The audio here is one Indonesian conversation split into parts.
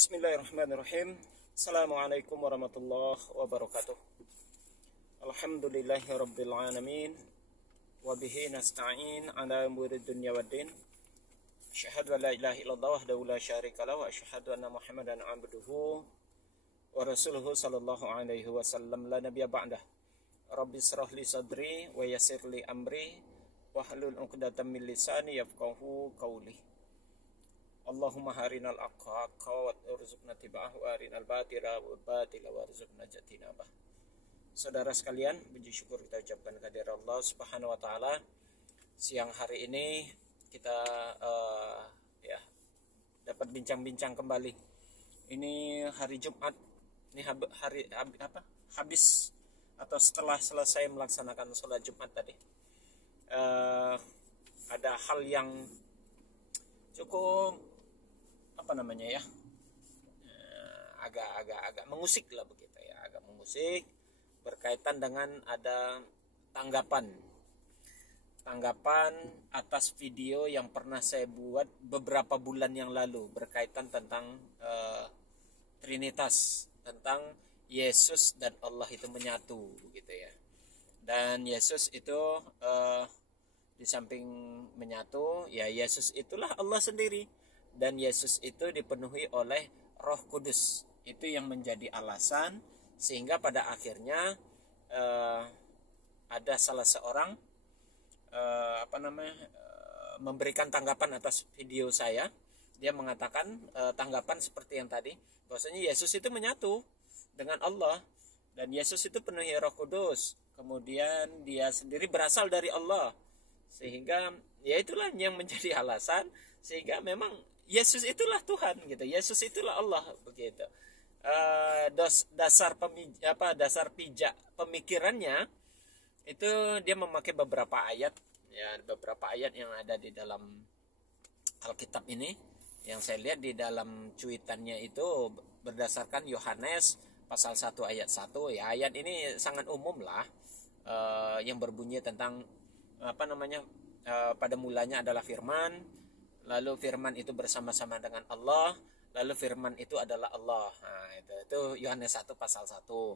Bismillahirrahmanirrahim. Assalamualaikum warahmatullahi wabarakatuh. Alhamdulillahirabbil alamin wa bihi nasta'in ala umuri dunya waddin. Asyhadu an la ilaha illallah wahdahu la syarika lahu wa asyhadu anna Muhammadan abduhu wa rasuluhu sallallahu alaihi wasallam la nabiyya ba'dah. Rabbi shrah li sadri wa yassir li amri wahlul 'uqdatam min lisani yafqahu qawli. Allahumma harinal aqqa wa warzuqna tiba'ah wa harinal batila warzuqna jatinabah. Saudara sekalian, puji syukur kita ucapkan kehadirat Allah Subhanahu wa taala. Siang hari ini kita dapat bincang-bincang kembali. Ini hari Jumat. Ini habis atau setelah selesai melaksanakan sholat Jumat tadi. Ada hal yang cukup agak mengusik lah begitu ya, agak mengusik berkaitan dengan ada tanggapan atas video yang pernah saya buat beberapa bulan yang lalu berkaitan tentang Trinitas, tentang Yesus dan Allah itu menyatu gitu ya. Dan Yesus itu di samping menyatu, ya Yesus itulah Allah sendiri. Dan Yesus itu dipenuhi oleh Roh Kudus. Itu yang menjadi alasan sehingga pada akhirnya ada salah seorang memberikan tanggapan atas video saya. Dia mengatakan tanggapan seperti yang tadi, bahwasanya Yesus itu menyatu dengan Allah dan Yesus itu penuhi Roh Kudus. Kemudian dia sendiri berasal dari Allah. Sehingga ya itulah yang menjadi alasan sehingga memang Yesus itulah Tuhan gitu. Yesus itulah Allah begitu. Dasar pijak pemikirannya itu dia memakai beberapa ayat yang ada di dalam Alkitab ini. Yang saya lihat di dalam cuitannya itu berdasarkan Yohanes pasal 1 ayat 1 ya. Ayat ini sangat umum lah, yang berbunyi tentang pada mulanya adalah firman, lalu firman itu bersama-sama dengan Allah, lalu firman itu adalah Allah. Nah, itu Yohanes 1 pasal 1.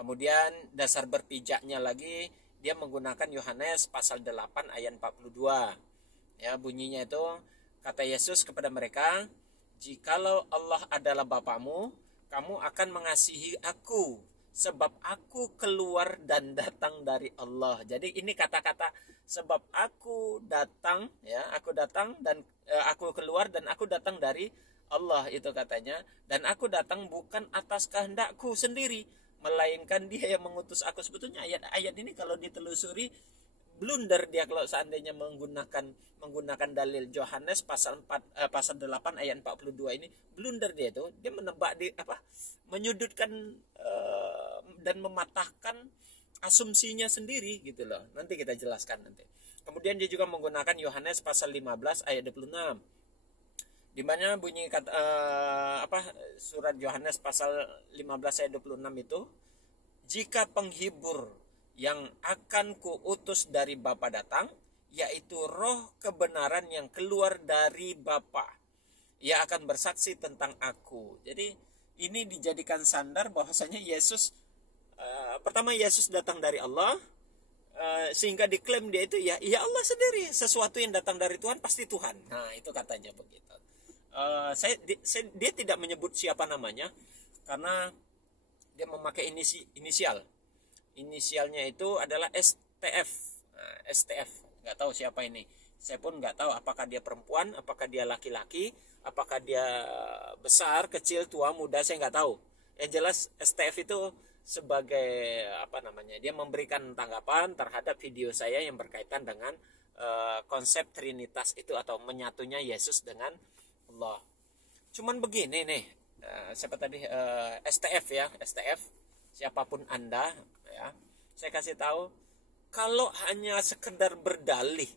Kemudian dasar berpijaknya lagi dia menggunakan Yohanes pasal 8 ayat 42. Ya, bunyinya itu kata Yesus kepada mereka, "Jikalau Allah adalah Bapamu, kamu akan mengasihi aku, sebab aku keluar dan datang dari Allah." Jadi ini kata-kata sebab aku datang dan aku keluar dan aku datang dari Allah itu katanya. Dan aku datang bukan atas kehendakku sendiri, melainkan Dia yang mengutus aku. Sebetulnya ayat ini kalau ditelusuri blunder dia kalau seandainya menggunakan dalil Yohanes pasal 8 ayat 42 ini. Blunder dia itu, dia menebak menyudutkan dan mematahkan asumsinya sendiri gitu loh. Nanti kita jelaskan nanti. Kemudian dia juga menggunakan Yohanes pasal 15 ayat 26. Di mana bunyi surat Yohanes pasal 15 ayat 26 itu, "Jika penghibur yang akan kuutus dari Bapa datang, yaitu Roh kebenaran yang keluar dari Bapa, Ia akan bersaksi tentang aku." Jadi ini dijadikan sandar bahwasanya Yesus pertama Yesus datang dari Allah, sehingga diklaim dia itu ya Allah sendiri. Sesuatu yang datang dari Tuhan pasti Tuhan. Nah itu katanya begitu. Dia tidak menyebut siapa namanya karena dia memakai inisial. Inisialnya itu adalah STF. Nah, STF nggak tahu siapa ini. Saya pun nggak tahu apakah dia perempuan, apakah dia laki-laki, apakah dia besar, kecil, tua, muda, saya nggak tahu. Yang jelas STF itu sebagai dia memberikan tanggapan terhadap video saya yang berkaitan dengan konsep Trinitas itu atau menyatunya Yesus dengan Allah. Cuman begini nih, STF siapapun Anda ya, saya kasih tahu, kalau hanya sekedar berdalih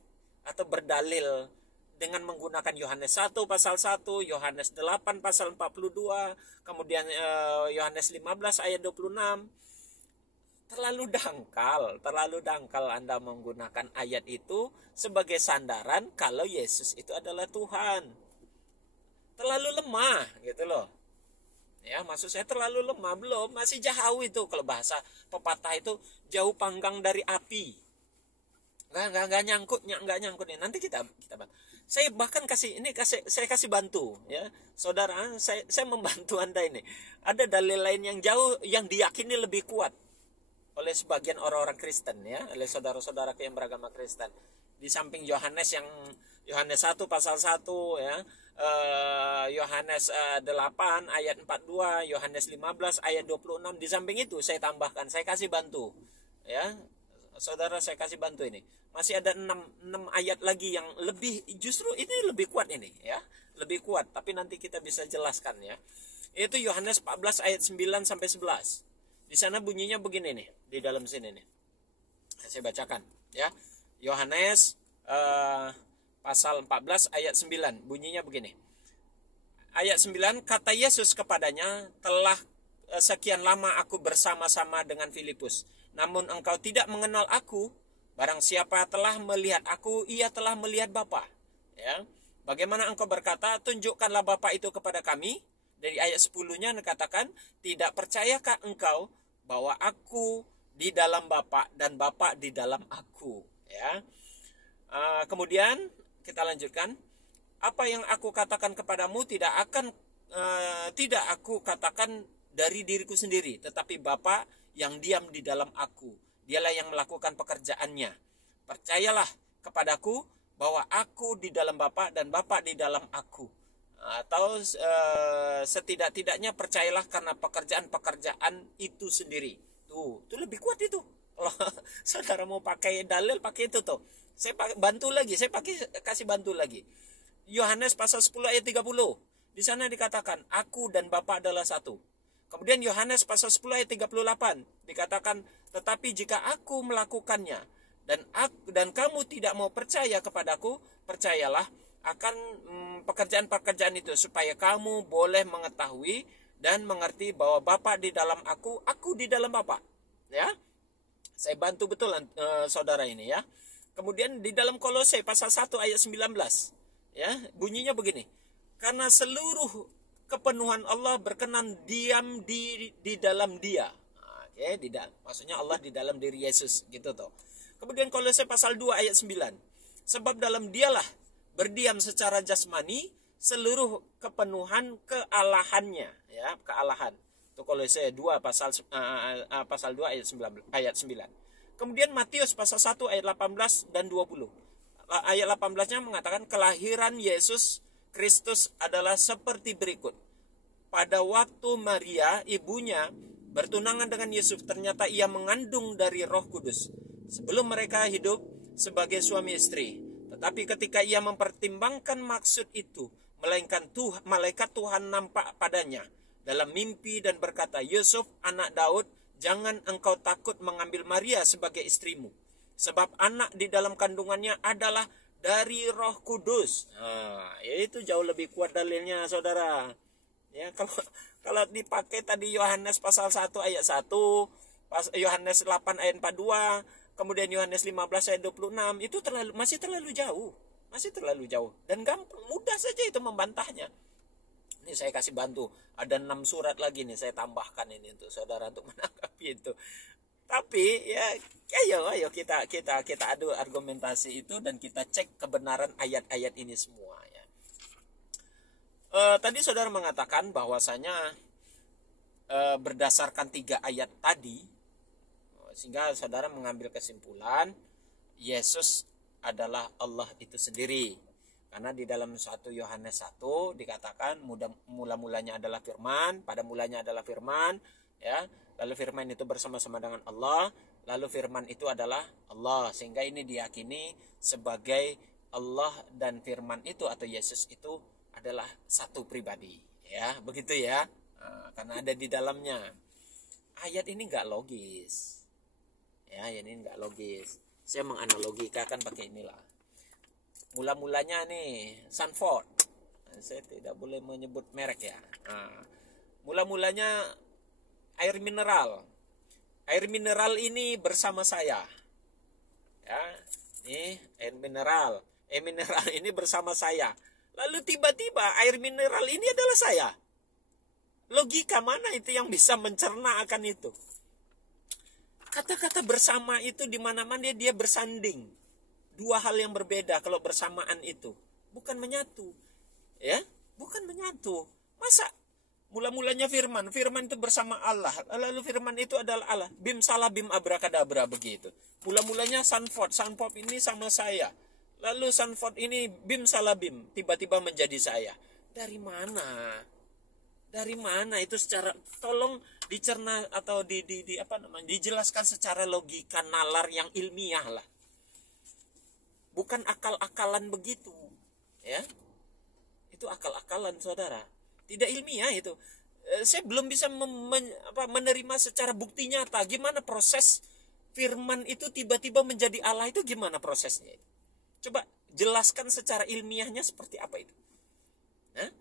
atau berdalil dengan menggunakan Yohanes 1 pasal 1, Yohanes 8 pasal 42, kemudian Yohanes 15 ayat 26. Terlalu dangkal Anda menggunakan ayat itu sebagai sandaran kalau Yesus itu adalah Tuhan. Terlalu lemah gitu loh. Ya, maksud saya terlalu lemah belum, masih jauh itu. Kalau bahasa pepatah itu jauh panggang dari api. Nggak nyangkut, nggak nyangkut nih. Nanti kita saya bahkan saya kasih bantu ya. Saudara, saya membantu Anda ini. Ada dalil lain yang jauh yang diyakini lebih kuat oleh sebagian orang-orang Kristen ya, oleh saudara-saudara yang beragama Kristen. Di samping Yohanes 1 pasal 1 ya, Yohanes 8 ayat 42, Yohanes 15 ayat 26, di samping itu saya tambahkan, saya kasih bantu ya. Saudara, saya kasih bantu ini. Masih ada 6 ayat lagi yang lebih, justru ini lebih kuat ini ya. Lebih kuat, tapi nanti kita bisa jelaskan ya. Itu Yohanes 14 ayat 9 sampai 11. Di sana bunyinya begini nih, di dalam sini nih. Saya bacakan ya. Yohanes pasal 14 ayat 9, bunyinya begini. Ayat 9, kata Yesus kepadanya, telah sekian lama aku bersama-sama dengan Filipus, namun engkau tidak mengenal aku. Barang siapa telah melihat aku, ia telah melihat Bapa. Ya. Bagaimana engkau berkata, tunjukkanlah Bapa itu kepada kami? Dari ayat 10-nya dikatakan, tidak percayakah engkau bahwa aku di dalam Bapa dan Bapa di dalam aku? Ya. Kemudian kita lanjutkan. Apa yang aku katakan kepadamu tidak aku katakan dari diriku sendiri, tetapi Bapa yang diam di dalam aku, dialah yang melakukan pekerjaannya. Percayalah kepadaku bahwa aku di dalam Bapa dan Bapa di dalam aku. Atau setidak-tidaknya percayalah karena pekerjaan-pekerjaan itu sendiri. Tuh lebih kuat itu. Kalau saudara mau pakai dalil, pakai itu tuh. Saya kasih bantu lagi. Yohanes pasal 10 ayat 30. Di sana dikatakan, aku dan Bapa adalah satu. Kemudian Yohanes pasal 10 ayat 38 dikatakan, tetapi jika aku melakukannya dan kamu tidak mau percaya kepadaku, percayalah akan pekerjaan-pekerjaan itu, supaya kamu boleh mengetahui dan mengerti bahwa Bapa di dalam aku di dalam Bapa. Ya, saya bantu betul saudara ini ya. Kemudian di dalam Kolose pasal 1 ayat 19, ya, bunyinya begini. Karena seluruh kepenuhan Allah berkenan diam di dalam Dia. Oke, maksudnya Allah di dalam diri Yesus gitu tuh. Kemudian Kolose pasal 2 ayat 9. Sebab dalam Dialah berdiam secara jasmani seluruh kepenuhan kealahannya, ya, kealahan. Itu Kolose 2 pasal 2 ayat 9. Kemudian Matius pasal 1 ayat 18 dan 20. Ayat 18-nya mengatakan kelahiran Yesus Kristus adalah seperti berikut. Pada waktu Maria, ibunya, bertunangan dengan Yusuf, ternyata ia mengandung dari Roh Kudus. Sebelum mereka hidup sebagai suami istri. Tetapi ketika ia mempertimbangkan maksud itu, melainkan malaikat Tuhan nampak padanya dalam mimpi dan berkata, Yusuf, anak Daud, jangan engkau takut mengambil Maria sebagai istrimu, sebab anak di dalam kandungannya adalah dari Roh Kudus. Itu jauh lebih kuat dalilnya, saudara. Ya, kalau dipakai tadi Yohanes pasal 1 ayat 1, Yohanes 8 ayat 42, kemudian Yohanes 15 ayat 26, itu masih terlalu jauh. Masih terlalu jauh. Dan gampang, mudah saja itu membantahnya. Ini saya kasih bantu. Ada 6 surat lagi nih saya tambahkan ini untuk saudara untuk menanggapi itu. Tapi ya ayo kita adu argumentasi itu dan kita cek kebenaran ayat-ayat ini semua ya. Tadi saudara mengatakan bahwasanya berdasarkan 3 ayat tadi, sehingga saudara mengambil kesimpulan Yesus adalah Allah itu sendiri. Karena di dalam 1 Yohanes 1 dikatakan mula-mulanya adalah firman, pada mulanya adalah firman, ya. Lalu firman itu bersama-sama dengan Allah, lalu firman itu adalah Allah, sehingga ini diyakini sebagai Allah dan firman itu atau Yesus itu adalah satu pribadi, ya, begitu ya. Karena ada di dalamnya. Ayat ini enggak logis. Ya, ini enggak logis. Saya menganalogikakan pakai inilah. Mula-mulanya nih Sanford, saya tidak boleh menyebut merek ya. Mula-mulanya air mineral ini bersama saya ya. Nih air mineral ini bersama saya, lalu tiba-tiba air mineral ini adalah saya. Logika mana itu yang bisa mencerna akan itu? Kata-kata bersama itu di mana-mana dia bersanding. Dua hal yang berbeda kalau bersamaan itu. Bukan menyatu. Ya, bukan menyatu. Masa mula-mulanya firman itu bersama Allah. Lalu firman itu adalah Allah. Bim salah bim abrakadabra begitu. Mula-mulanya Sanford ini sama saya. Lalu Sanford ini bim salah bim tiba-tiba menjadi saya. Dari mana? Dari mana itu secara, tolong dicerna atau dijelaskan secara logika nalar yang ilmiah lah. Bukan akal-akalan begitu, ya. Itu akal-akalan, saudara. Tidak ilmiah itu. Saya belum bisa menerima secara bukti nyata gimana proses firman itu tiba-tiba menjadi Allah, itu gimana prosesnya. Coba jelaskan secara ilmiahnya seperti apa itu. Nah,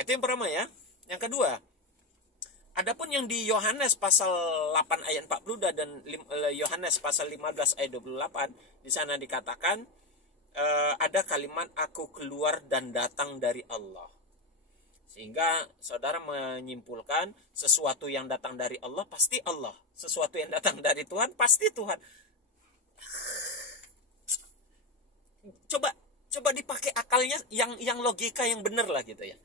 itu yang pertama ya. Yang kedua, adapun yang di Yohanes pasal 8 ayat 42 dan Yohanes pasal 15 ayat 28, di sana dikatakan ada kalimat aku keluar dan datang dari Allah. Sehingga saudara menyimpulkan sesuatu yang datang dari Allah pasti Allah, sesuatu yang datang dari Tuhan pasti Tuhan. Coba dipakai akalnya yang logika yang benar lah gitu ya.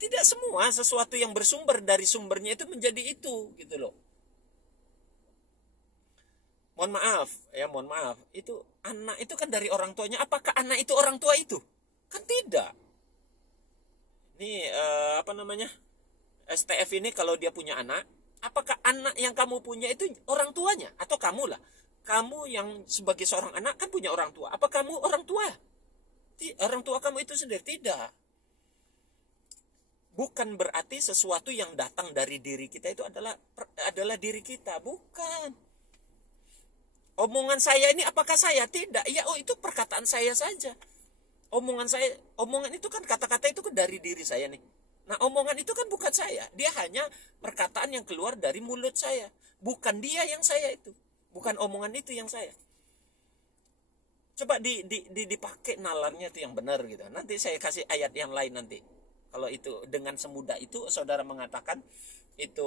Tidak semua sesuatu yang bersumber dari sumbernya itu menjadi itu gitu loh. Mohon maaf, itu anak itu kan dari orang tuanya. Apakah anak itu orang tua itu? Kan tidak. Ini STF ini kalau dia punya anak, apakah anak yang kamu punya itu orang tuanya? Atau kamu lah? Kamu yang sebagai seorang anak kan punya orang tua. Apa kamu orang tua? Orang tua kamu itu sendiri? Tidak. Bukan berarti sesuatu yang datang dari diri kita itu adalah diri kita. Bukan. Omongan saya ini apakah saya? Tidak. Ya, itu perkataan saya saja. Omongan itu kan kata-kata itu kan dari diri saya nih. Nah, omongan itu kan bukan saya. Dia hanya perkataan yang keluar dari mulut saya. Bukan dia yang saya itu. Bukan omongan itu yang saya. Coba dipakai nalarnya itu yang benar gitu. Nanti saya kasih ayat yang lain nanti. Kalau itu dengan semudah itu saudara mengatakan itu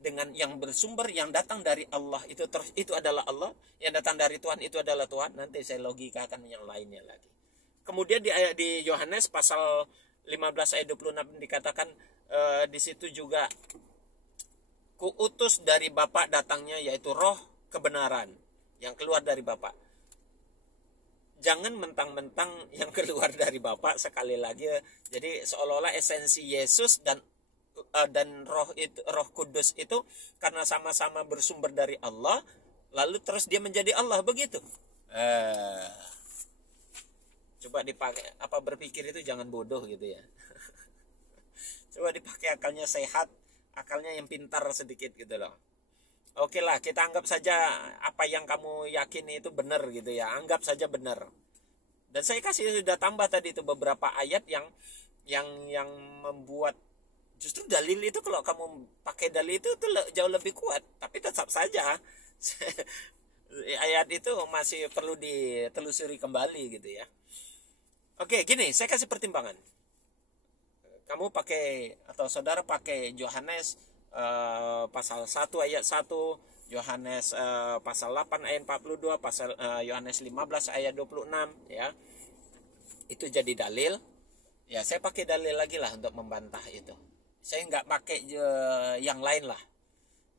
dengan yang bersumber yang datang dari Allah itu adalah Allah, yang datang dari Tuhan itu adalah Tuhan. Nanti saya logikakan yang lainnya lagi. Kemudian di Yohanes pasal 15 ayat 26 dikatakan di situ juga kuutus dari Bapa datangnya, yaitu roh kebenaran yang keluar dari Bapa. Jangan mentang-mentang yang keluar dari Bapa sekali lagi. Jadi seolah-olah esensi Yesus dan Roh Kudus itu karena sama-sama bersumber dari Allah, lalu terus dia menjadi Allah begitu. Coba dipakai berpikir itu jangan bodoh gitu ya. Coba dipakai akalnya sehat, akalnya yang pintar sedikit gitu loh. Oke lah, kita anggap saja apa yang kamu yakini itu benar gitu ya. Anggap saja benar. Dan saya sudah tambah tadi itu beberapa ayat yang membuat justru dalil itu, kalau kamu pakai dalil itu jauh lebih kuat. Tapi tetap saja ayat itu masih perlu ditelusuri kembali gitu ya. Oke, gini, saya kasih pertimbangan. Kamu pakai atau saudara pakai Yohanes pasal 1 ayat 1, Yohanes pasal 8 ayat 42, pasal Yohanes 15 ayat 26 ya. Itu jadi dalil. Ya, saya pakai dalil lagi lah untuk membantah itu. Saya nggak pakai yang lain lah.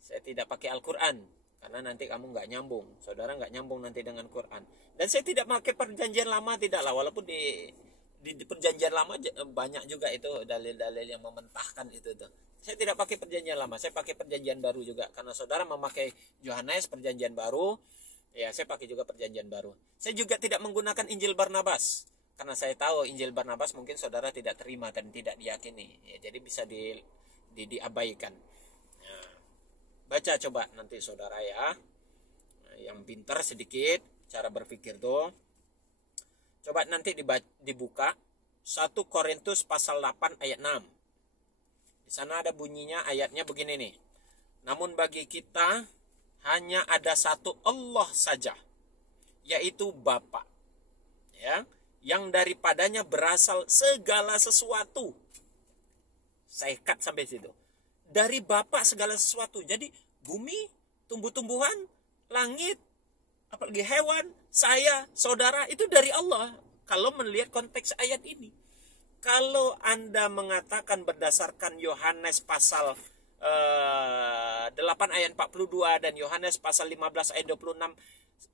Saya tidak pakai Al-Quran karena nanti kamu nggak nyambung, saudara nggak nyambung nanti dengan Quran. Dan saya tidak pakai perjanjian lama, tidak lah, walaupun di perjanjian lama banyak juga itu dalil-dalil yang mementahkan itu tuh. Saya tidak pakai perjanjian lama, saya pakai perjanjian baru juga. Karena saudara memakai Yohanes perjanjian baru, ya saya pakai juga perjanjian baru. Saya juga tidak menggunakan Injil Barnabas, karena saya tahu Injil Barnabas mungkin saudara tidak terima dan tidak diyakini, ya, jadi bisa diabaikan. Nah, baca coba nanti saudara ya, yang pintar sedikit cara berpikir tuh. Coba nanti dibuka 1 Korintus pasal 8 ayat 6. Di sana ada bunyinya, ayatnya begini nih. Namun bagi kita hanya ada satu Allah saja, yaitu Bapa, ya, yang daripadanya berasal segala sesuatu. Saya cut sampai situ. Dari Bapa segala sesuatu. Jadi bumi, tumbuh-tumbuhan, langit, apalagi hewan, saya, saudara, itu dari Allah. Kalau melihat konteks ayat ini. Kalau Anda mengatakan berdasarkan Yohanes pasal 8 ayat 42 dan Yohanes pasal 15 ayat 26,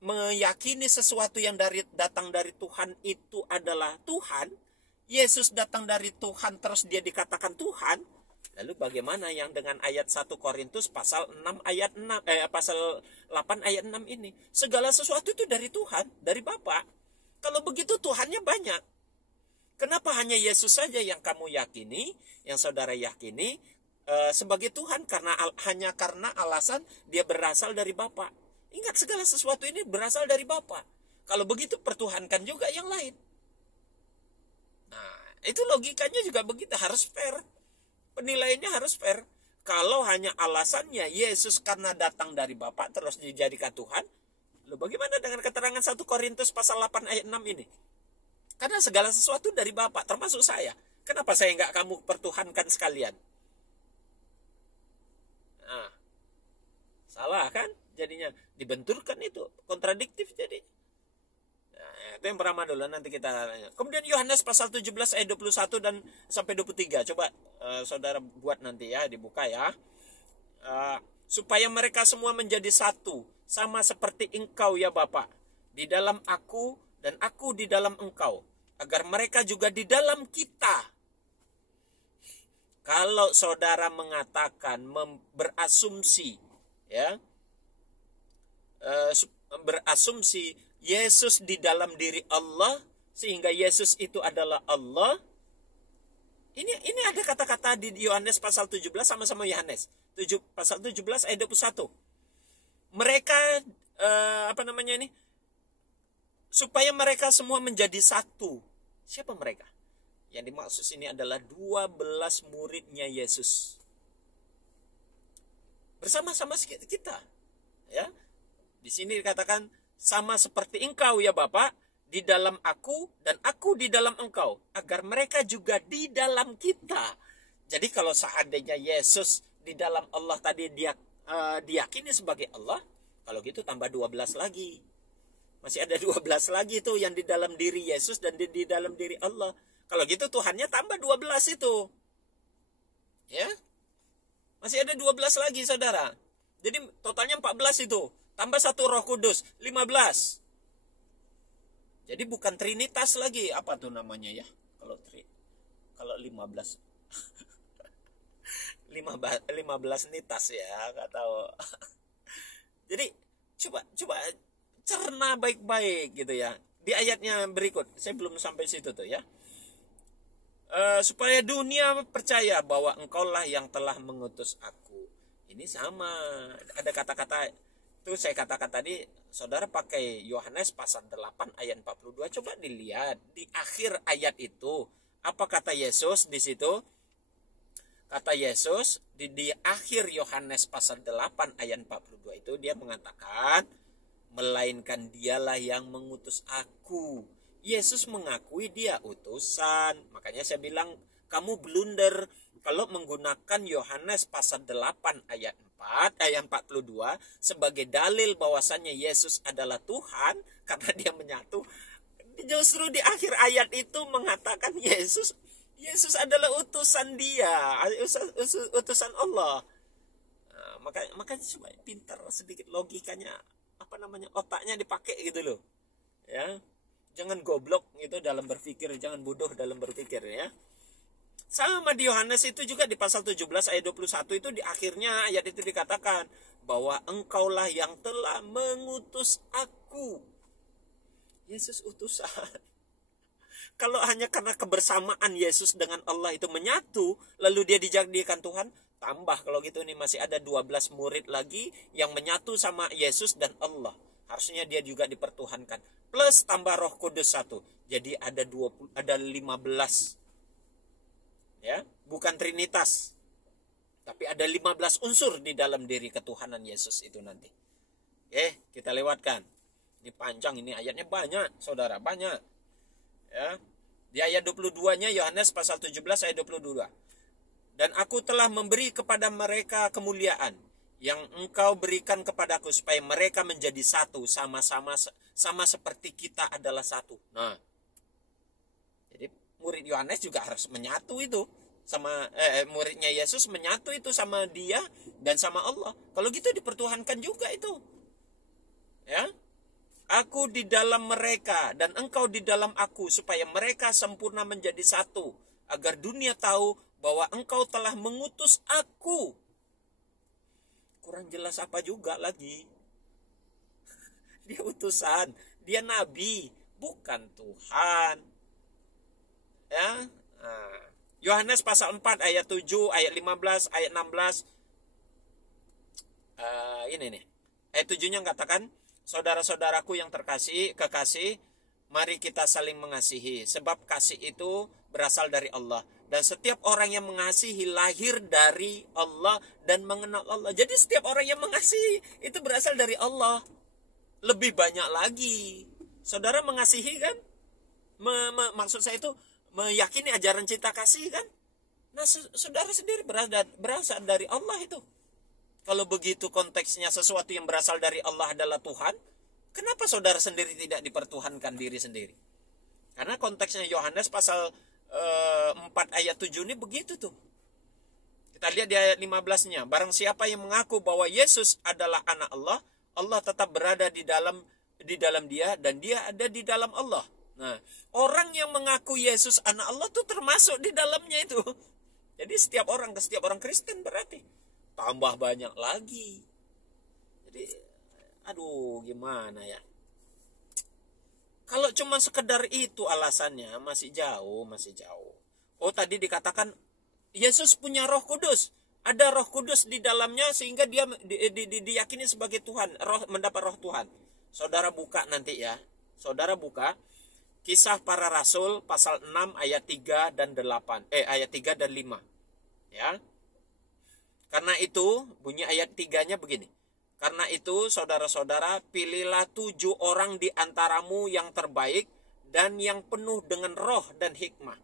meyakini sesuatu yang datang dari Tuhan itu adalah Tuhan, Yesus datang dari Tuhan terus dia dikatakan Tuhan, lalu bagaimana yang dengan ayat 1 Korintus pasal 6 ayat 6 pasal 8 ayat 6 ini? Segala sesuatu itu dari Tuhan, dari Bapa. Kalau begitu Tuhannya banyak. Kenapa hanya Yesus saja yang kamu yakini, yang saudara yakini sebagai Tuhan? Hanya karena alasan dia berasal dari Bapa. Ingat, segala sesuatu ini berasal dari Bapa. Kalau begitu pertuhankan juga yang lain. Nah, itu logikanya juga begitu, harus fair. Penilaiannya harus fair. Kalau hanya alasannya Yesus karena datang dari Bapa terus dijadikan Tuhan, lalu bagaimana dengan keterangan 1 Korintus pasal 8 ayat 6 ini? Karena segala sesuatu dari Bapa, termasuk saya. Kenapa saya nggak kamu pertuhankan sekalian? Nah, salah kan? Jadinya dibenturkan itu, kontradiktif jadi. Nah, itu yang pertama dulu, nanti kita tanya. Kemudian Yohanes pasal 17 ayat 21 dan sampai 23. Coba saudara buat nanti ya, dibuka ya. Supaya mereka semua menjadi satu, sama seperti engkau ya Bapa, di dalam aku dan aku di dalam engkau, agar mereka juga di dalam kita. Kalau saudara mengatakan, berasumsi, ya, berasumsi Yesus di dalam diri Allah, sehingga Yesus itu adalah Allah. Ini ada kata-kata di Yohanes pasal 17, sama-sama Yohanes pasal 17 ayat 21. Mereka supaya mereka semua menjadi satu. Siapa mereka? Yang dimaksud ini adalah 12 muridnya Yesus. Bersama-sama kita, ya. Di sini dikatakan sama seperti engkau ya Bapa, di dalam aku dan aku di dalam engkau, agar mereka juga di dalam kita. Jadi kalau seandainya Yesus di dalam Allah tadi dia diyakini sebagai Allah, kalau gitu tambah 12 lagi. Masih ada 12 lagi tuh yang di dalam diri Yesus dan di dalam diri Allah. Kalau gitu Tuhannya tambah 12 itu. Ya. Masih ada 12 lagi saudara. Jadi totalnya 14 itu. Tambah 1 Roh Kudus, 15. Jadi bukan Trinitas lagi. Apa tuh namanya ya? Kalau 15. 15 nitas ya, enggak tahu. Jadi coba cerna baik-baik gitu ya. Di ayatnya berikut, saya belum sampai situ tuh ya. Supaya dunia percaya bahwa engkaulah yang telah mengutus aku. Ini sama. Ada kata-kata itu saya katakan tadi, saudara pakai Yohanes pasal 8 ayat 42. Coba dilihat di akhir ayat itu. Apa kata Yesus di situ? Kata Yesus di akhir Yohanes pasal 8 ayat 42 itu dia mengatakan, melainkan dialah yang mengutus aku. Yesus mengakui dia utusan. Makanya saya bilang kamu blunder kalau menggunakan Yohanes pasal 8 ayat 42 sebagai dalil bahwasannya Yesus adalah Tuhan karena dia menyatu. Justru di akhir ayat itu mengatakan Yesus adalah utusan dia, utusan Allah. Nah, makanya coba pintar sedikit logikanya, otaknya dipakai gitu loh. Ya. Jangan goblok gitu dalam berpikir, jangan bodoh dalam berpikir ya. Sama di Yohanes itu juga di pasal 17 ayat 21 itu di akhirnya ayat itu dikatakan bahwa engkaulah yang telah mengutus aku. Yesus utusan. Kalau hanya karena kebersamaan Yesus dengan Allah itu menyatu, lalu dia dijadikan Tuhan, tambah kalau gitu nih masih ada 12 murid lagi yang menyatu sama Yesus dan Allah. Harusnya dia juga dipertuhankan. Plus tambah Roh Kudus 1. Jadi ada 15. Ya, bukan Trinitas. Tapi ada 15 unsur di dalam diri ketuhanan Yesus itu nanti. Kita lewatkan. Ini panjang, ini ayatnya banyak, saudara, banyak. Ya. Di ayat 22-nya Yohanes pasal 17 ayat 22. Dan aku telah memberi kepada mereka kemuliaan yang engkau berikan kepadaku, supaya mereka menjadi satu, sama seperti kita adalah satu. Nah, jadi murid Yohanes juga harus menyatu itu sama muridnya Yesus, menyatu itu sama dia dan sama Allah. Kalau gitu dipertuhankan juga itu. Ya. Aku di dalam mereka dan engkau di dalam aku, supaya mereka sempurna menjadi satu, agar dunia tahu bahwa engkau telah mengutus aku. Kurang jelas apa juga lagi. Dia utusan, dia nabi, bukan Tuhan. Ya. Yohanes pasal 4 ayat 7, ayat 15, ayat 16. Ini nih. Ayat 7-nya katakan, saudara-saudaraku yang kekasih, mari kita saling mengasihi, sebab kasih itu berasal dari Allah. Dan setiap orang yang mengasihi lahir dari Allah dan mengenal Allah. Jadi setiap orang yang mengasihi itu berasal dari Allah. Lebih banyak lagi. Saudara mengasihi kan? Maksud saya itu meyakini ajaran cinta kasih kan? Nah, saudara sendiri berasal dari Allah itu. Kalau begitu konteksnya sesuatu yang berasal dari Allah adalah Tuhan, kenapa saudara sendiri tidak dipertuhankan diri sendiri? Karena konteksnya Yohanes pasal 4 ayat 7 ini begitu tuh. Kita lihat di ayat 15-nya. Barang siapa yang mengaku bahwa Yesus adalah anak Allah, Allah tetap berada di dalam dia dan dia ada di dalam Allah. Nah, orang yang mengaku Yesus anak Allah tuh termasuk di dalamnya itu. Jadi setiap orang Kristen berarti tambah banyak lagi. Jadi aduh gimana ya. Kalau cuma sekedar itu alasannya masih jauh. Oh, tadi dikatakan Yesus punya Roh Kudus. Ada Roh Kudus di dalamnya sehingga dia diyakini sebagai Tuhan, mendapat Roh Tuhan. Saudara buka nanti ya. Saudara buka Kisah Para Rasul pasal 6 ayat 3 dan 8. Ayat 3 dan 5. Ya. Karena itu bunyi ayat 3-nya begini. Karena itu, saudara-saudara, pilihlah 7 orang di antaramu yang terbaik dan yang penuh dengan roh dan hikmah.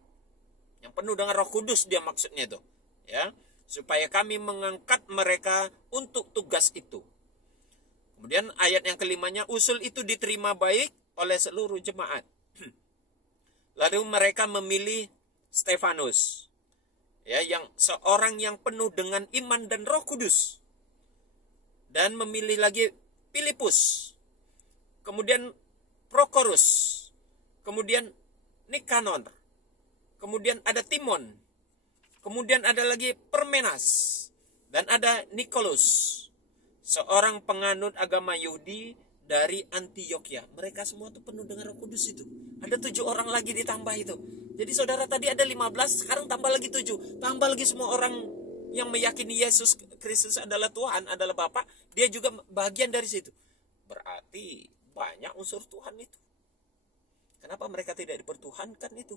Yang penuh dengan Roh Kudus dia maksudnya itu. Ya, supaya kami mengangkat mereka untuk tugas itu. Kemudian ayat yang kelimanya, usul itu diterima baik oleh seluruh jemaat. Lalu mereka memilih Stefanus. Ya, yang seorang yang penuh dengan iman dan Roh Kudus. Dan memilih lagi Filipus, kemudian Prokorus, kemudian Nikanor, kemudian ada Timon, kemudian ada lagi Permenas, dan ada Nikolus, seorang penganut agama Yahudi dari Antioquia. Mereka semua tuh penuh dengan Roh Kudus itu. Ada 7 orang lagi ditambah itu. Jadi saudara tadi ada 15, sekarang tambah lagi 7. Tambah lagi semua orang yang meyakini Yesus Kristus adalah Tuhan, adalah Bapa, dia juga bagian dari situ. Berarti banyak unsur Tuhan itu. Kenapa mereka tidak dipertuhankan itu?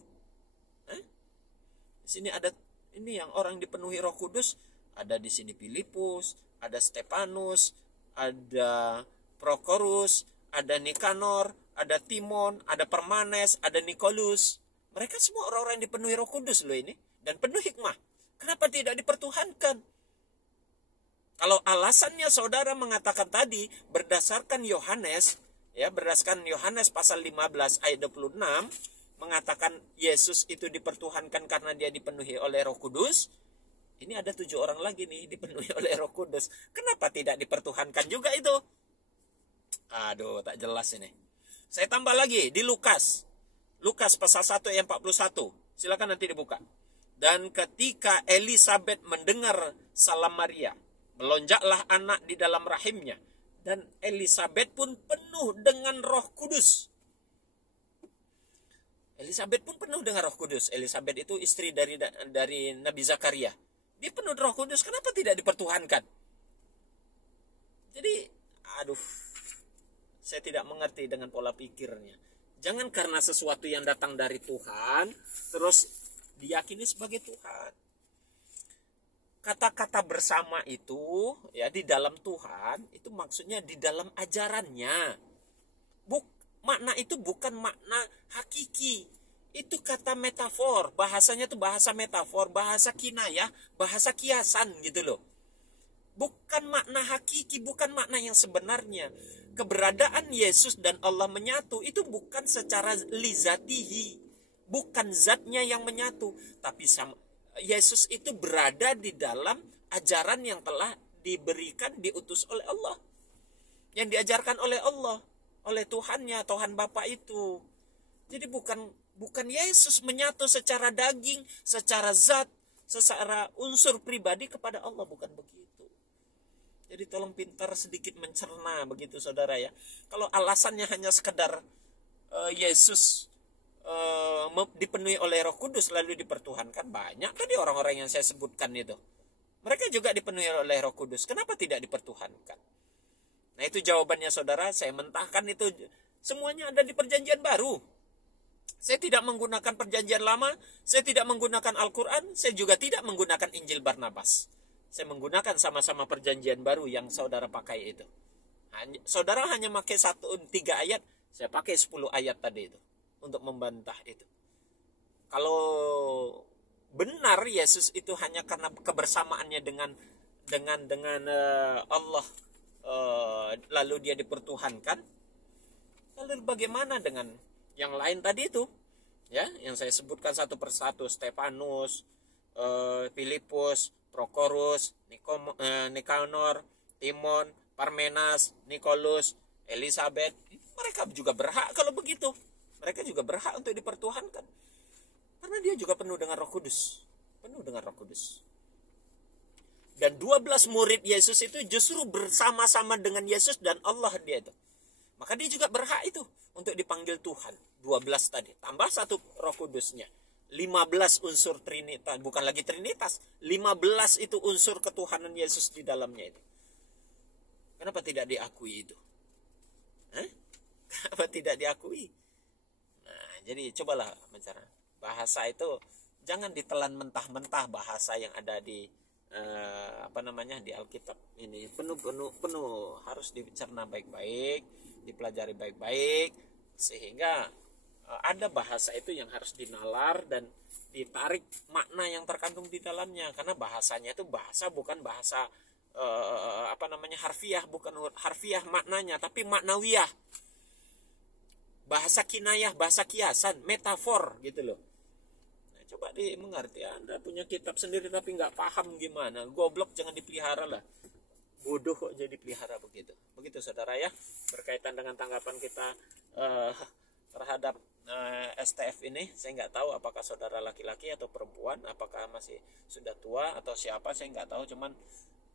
Di sini ada ini yang orang dipenuhi Roh Kudus, ada di sini Filipus, ada Stefanus, ada Prokorus, ada Nikanor, ada Timon, ada Permanes, ada Nikolus. Mereka semua orang-orang yang dipenuhi Roh Kudus loh ini dan penuh hikmah. Kenapa tidak dipertuhankan? Kalau alasannya saudara mengatakan tadi berdasarkan Yohanes, ya berdasarkan Yohanes pasal 15 ayat 26 mengatakan Yesus itu dipertuhankan karena dia dipenuhi oleh Roh Kudus. Ini ada 7 orang lagi nih dipenuhi oleh Roh Kudus. Kenapa tidak dipertuhankan juga itu? Aduh, tak jelas ini. Saya tambah lagi di Lukas pasal 1 ayat 41. Silakan nanti dibuka. Dan ketika Elisabet mendengar salam Maria, melonjaklah anak di dalam rahimnya. Dan Elisabet pun penuh dengan Roh Kudus. Elisabet pun penuh dengan Roh Kudus. Elisabet itu istri dari Nabi Zakaria. Dia penuh Roh Kudus. Kenapa tidak dipertuhankan? Jadi, saya tidak mengerti dengan pola pikirnya. Jangan karena sesuatu yang datang dari Tuhan, terus diyakini sebagai Tuhan. Kata-kata bersama itu ya di dalam Tuhan itu maksudnya di dalam ajarannya. Makna itu bukan makna hakiki. Itu kata metafor, bahasanya tuh bahasa metafor, bahasa kinayah, bahasa kiasan gitu loh. Bukan makna hakiki, bukan makna yang sebenarnya. Keberadaan Yesus dan Allah menyatu itu bukan secara lizatihi, bukan zatnya yang menyatu, tapi Yesus itu berada di dalam ajaran yang telah diberikan, diutus oleh Allah, yang diajarkan oleh Allah, oleh Tuhannya, Tuhan Bapa itu. Jadi bukan Yesus menyatu secara daging, secara zat, secara unsur pribadi kepada Allah, bukan begitu. Jadi tolong pintar sedikit mencerna begitu saudara ya. Kalau alasannya hanya sekedar Yesus dipenuhi oleh Roh Kudus lalu dipertuhankan, banyak tadi orang-orang yang saya sebutkan itu. Mereka juga dipenuhi oleh Roh Kudus. Kenapa tidak dipertuhankan? Nah itu jawabannya saudara, saya mentahkan itu semuanya ada di perjanjian baru. Saya tidak menggunakan perjanjian lama, saya tidak menggunakan Al-Quran, saya juga tidak menggunakan Injil Barnabas. Saya menggunakan sama-sama perjanjian baru yang saudara pakai itu. Saudara hanya pakai 3 ayat, saya pakai 10 ayat tadi itu untuk membantah itu. Kalau benar Yesus itu hanya karena kebersamaannya dengan Allah, lalu dia dipertuhankan, lalu bagaimana dengan yang lain tadi itu? Ya, yang saya sebutkan satu persatu, Stefanus, Filipus, Prokorus, Nikanor, Timon, Parmenas, Nikolus, Elisabeth, mereka juga berhak kalau begitu. Mereka juga berhak untuk dipertuhankan. Karena dia juga penuh dengan Roh Kudus. Penuh dengan Roh Kudus. Dan 12 murid Yesus itu justru bersama-sama dengan Yesus dan Allah dia itu. Maka dia juga berhak itu untuk dipanggil Tuhan. 12 tadi. Tambah 1 Roh Kudusnya. 15 unsur Trinitas, bukan lagi Trinitas, 15 itu unsur ketuhanan Yesus di dalamnya itu. Kenapa tidak diakui itu? Kenapa tidak diakui? Nah, jadi cobalah bicara. Bahasa itu jangan ditelan mentah-mentah, bahasa yang ada di di Alkitab ini penuh harus dicerna baik-baik, dipelajari baik-baik, sehingga ada bahasa itu yang harus dinalar dan ditarik makna yang terkandung di dalamnya, karena bahasanya itu bahasa bukan bahasa harfiah, bukan harfiah maknanya, tapi maknawiyah, bahasa kinayah, bahasa kiasan, metafor gitu loh. Nah, coba dimengerti. Anda punya kitab sendiri tapi nggak paham gimana, goblok jangan dipelihara lah, bodoh kok jadi pelihara begitu saudara ya. Berkaitan dengan tanggapan kita terhadap STF ini, saya nggak tahu apakah saudara laki-laki atau perempuan, apakah masih sudah tua atau siapa, saya nggak tahu. Cuman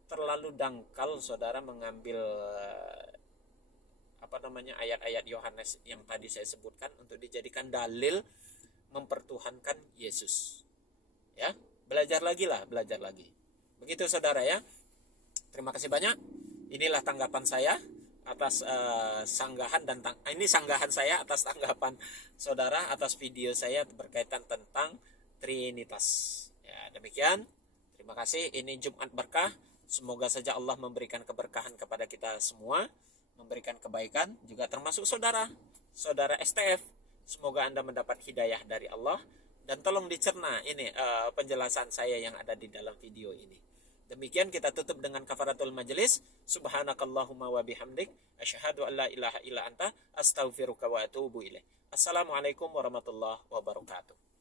terlalu dangkal saudara mengambil ayat-ayat Yohanes yang tadi saya sebutkan untuk dijadikan dalil mempertuhankan Yesus. Ya, belajar lagi. Begitu saudara ya. Terima kasih banyak. Inilah tanggapan saya atas sanggahan saya atas tanggapan saudara atas video saya berkaitan tentang Trinitas. Ya, demikian. Terima kasih. Ini Jumat berkah. Semoga saja Allah memberikan keberkahan kepada kita semua, memberikan kebaikan juga termasuk saudara STF. Semoga Anda mendapat hidayah dari Allah, dan tolong dicerna ini penjelasan saya yang ada di dalam video ini. Demikian kita tutup dengan kafaratul majelis. Subhanakallahumma wa bihamdik, asyhadu an la ilaha illa anta, astaghfiruka wa atubu ilaik. Assalamualaikum warahmatullahi wabarakatuh.